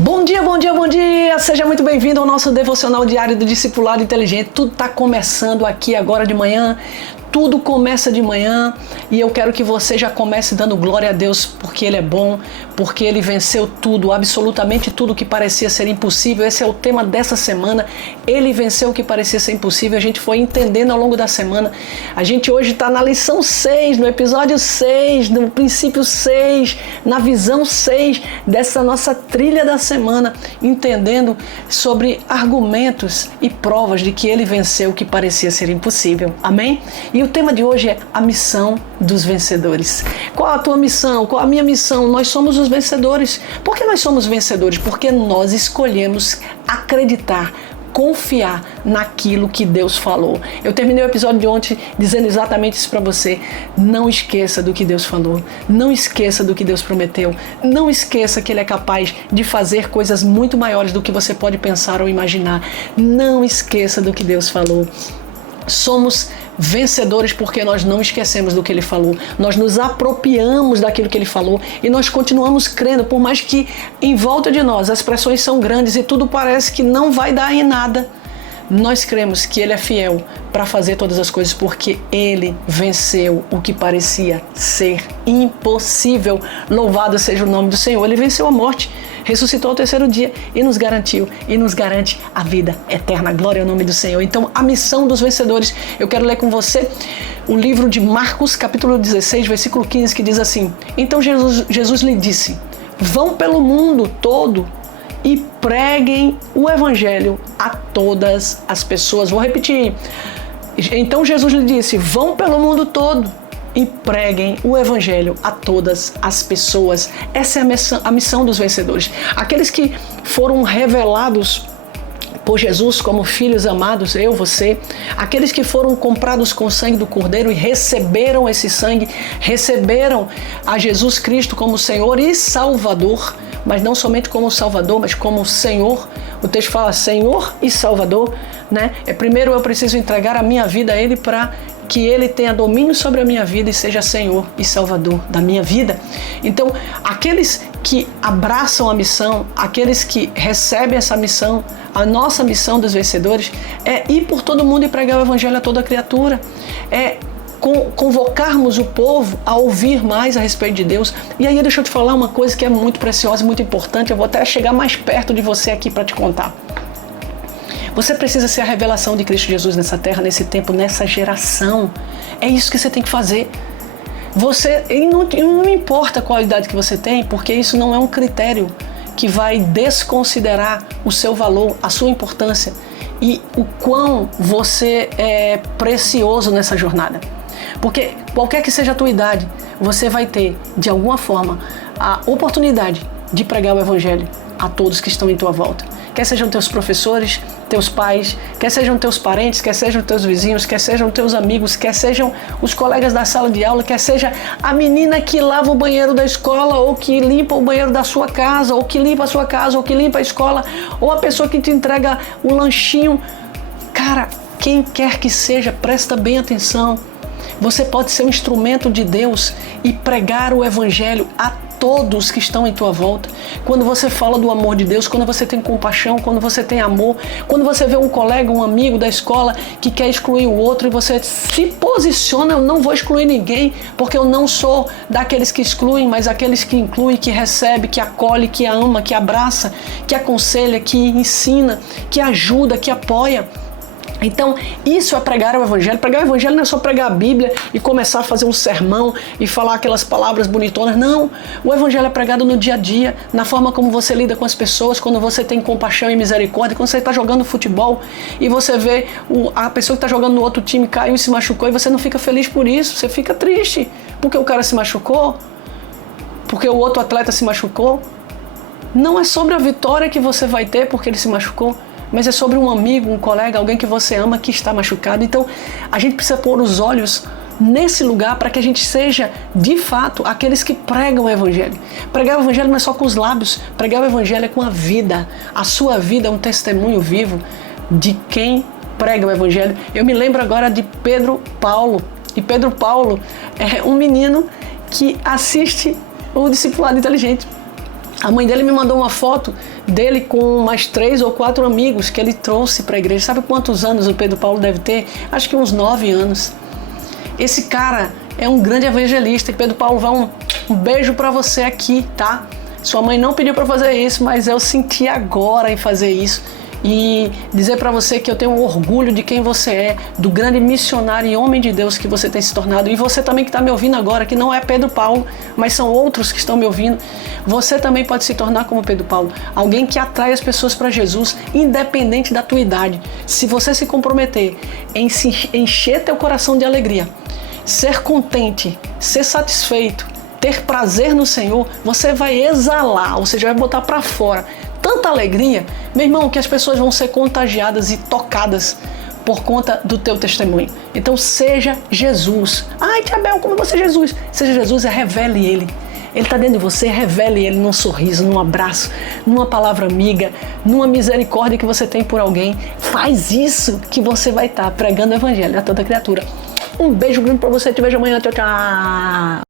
Bom dia, bom dia, bom dia! Seja muito bem-vindo ao nosso devocional diário do Discipulado Inteligente. Tudo está começando aqui agora de manhã. Tudo começa de manhã e eu quero que você já comece dando glória a Deus porque Ele é bom, porque Ele venceu tudo, absolutamente tudo que parecia ser impossível. Esse é o tema dessa semana. Ele venceu o que parecia ser impossível. A gente foi entendendo ao longo da semana. A gente hoje está na lição 6, no episódio 6, no princípio 6, na visão 6 dessa nossa trilha da semana, entendendo sobre argumentos e provas de que Ele venceu o que parecia ser impossível. Amém? E o tema de hoje é a missão dos vencedores. Qual a tua missão? Qual a minha missão? Nós somos os vencedores. Por que nós somos vencedores? Porque nós escolhemos acreditar, confiar naquilo que Deus falou. Eu terminei o episódio de ontem dizendo exatamente isso para você. Não esqueça do que Deus falou. Não esqueça do que Deus prometeu. Não esqueça que Ele é capaz de fazer coisas muito maiores do que você pode pensar ou imaginar. Não esqueça do que Deus falou. Somos vencedores porque nós não esquecemos do que Ele falou. Nós nos apropriamos daquilo que Ele falou e nós continuamos crendo, por mais que em volta de nós as pressões são grandes e tudo parece que não vai dar em nada. Nós cremos que Ele é fiel para fazer todas as coisas porque Ele venceu o que parecia ser impossível. Louvado seja o nome do Senhor. Ele venceu a morte, ressuscitou ao terceiro dia e nos garantiu e nos garante a vida eterna. Glória ao nome do Senhor. Então, a missão dos vencedores. Eu quero ler com você o livro de Marcos, capítulo 16, versículo 15, que diz assim: Então Jesus lhe disse: Vão pelo mundo todo e preguem o evangelho a todas as pessoas. Vou repetir. Então Jesus lhe disse: Vão pelo mundo todo e preguem o evangelho a todas as pessoas. Essa é a missão dos vencedores. Aqueles que foram revelados por Jesus como filhos amados, eu, você, aqueles que foram comprados com o sangue do Cordeiro e receberam esse sangue, receberam a Jesus Cristo como Senhor e Salvador, mas não somente como Salvador, mas como Senhor. O texto fala Senhor e Salvador, né? Primeiro eu preciso entregar a minha vida a Ele para que Ele tenha domínio sobre a minha vida e seja Senhor e Salvador da minha vida. Então, aqueles que abraçam a missão, aqueles que recebem essa missão, a nossa missão dos vencedores é ir por todo mundo e pregar o evangelho a toda criatura. É convocarmos o povo a ouvir mais a respeito de Deus. E aí deixa eu te falar uma coisa que é muito preciosa e muito importante. Eu vou até chegar mais perto de você aqui para te contar. Você precisa ser a revelação de Cristo Jesus nessa terra, nesse tempo, nessa geração. É isso que você tem que fazer. Não importa qual idade que você tem, porque isso não é um critério que vai desconsiderar o seu valor, a sua importância e o quão você é precioso nessa jornada. Porque qualquer que seja a tua idade, você vai ter, de alguma forma, a oportunidade de pregar o evangelho a todos que estão em tua volta. Quer sejam teus professores, teus pais, quer sejam teus parentes, quer sejam teus vizinhos, quer sejam teus amigos, quer sejam os colegas da sala de aula, quer seja a menina que lava o banheiro da escola, ou que limpa o banheiro da sua casa, ou que limpa a sua casa, ou que limpa a escola, ou a pessoa que te entrega o lanchinho. Cara, quem quer que seja, presta bem atenção. Você pode ser um instrumento de Deus e pregar o evangelho a todos que estão em tua volta. Quando você fala do amor de Deus, quando você tem compaixão, quando você tem amor, quando você vê um colega, um amigo da escola que quer excluir o outro e você se posiciona: eu não vou excluir ninguém, porque eu não sou daqueles que excluem, mas aqueles que incluem, que recebe, que acolhe, que ama, que abraça, que aconselha, que ensina, que ajuda, que apoia. Então, isso é pregar o evangelho. Pregar o evangelho não é só pregar a Bíblia e começar a fazer um sermão e falar aquelas palavras bonitonas. Não, o evangelho é pregado no dia a dia, na forma como você lida com as pessoas, quando você tem compaixão e misericórdia, quando você está jogando futebol e você vê a pessoa que está jogando no outro time caiu e se machucou e você não fica feliz por isso, você fica triste porque o cara se machucou, porque o outro atleta se machucou. Não é sobre a vitória que você vai ter porque ele se machucou, mas é sobre um amigo, um colega, alguém que você ama que está machucado. Então, a gente precisa pôr os olhos nesse lugar para que a gente seja, de fato, aqueles que pregam o evangelho. Pregar o evangelho não é só com os lábios, pregar o evangelho é com a vida. A sua vida é um testemunho vivo de quem prega o evangelho. Eu me lembro agora de Pedro Paulo. E Pedro Paulo é um menino que assiste o Discipulado Inteligente. A mãe dele me mandou uma foto dele com mais 3 ou 4 amigos que ele trouxe para a igreja. Sabe quantos anos o Pedro Paulo deve ter? Acho que uns 9 anos. Esse cara é um grande evangelista. E Pedro Paulo, vai um beijo para você aqui, tá? Sua mãe não pediu para fazer isso, mas eu senti agora em fazer isso. E dizer para você que eu tenho orgulho de quem você é, do grande missionário e homem de Deus que você tem se tornado. E você também que está me ouvindo agora, que não é Pedro Paulo, mas são outros que estão me ouvindo. Você também pode se tornar como Pedro Paulo, alguém que atrai as pessoas para Jesus, independente da tua idade. Se você se comprometer em encher teu coração de alegria, ser contente, ser satisfeito, ter prazer no Senhor, você vai exalar, ou seja, vai botar para fora tanta alegria, meu irmão, que as pessoas vão ser contagiadas e tocadas por conta do teu testemunho. Então seja Jesus. Ai, Tia Bel, como você é Jesus? Seja Jesus e revele Ele. Ele está dentro de você, revele Ele num sorriso, num abraço, numa palavra amiga, numa misericórdia que você tem por alguém. Faz isso que você vai estar pregando o Evangelho a toda criatura. Um beijo grande para você, te vejo amanhã, tchau, tchau.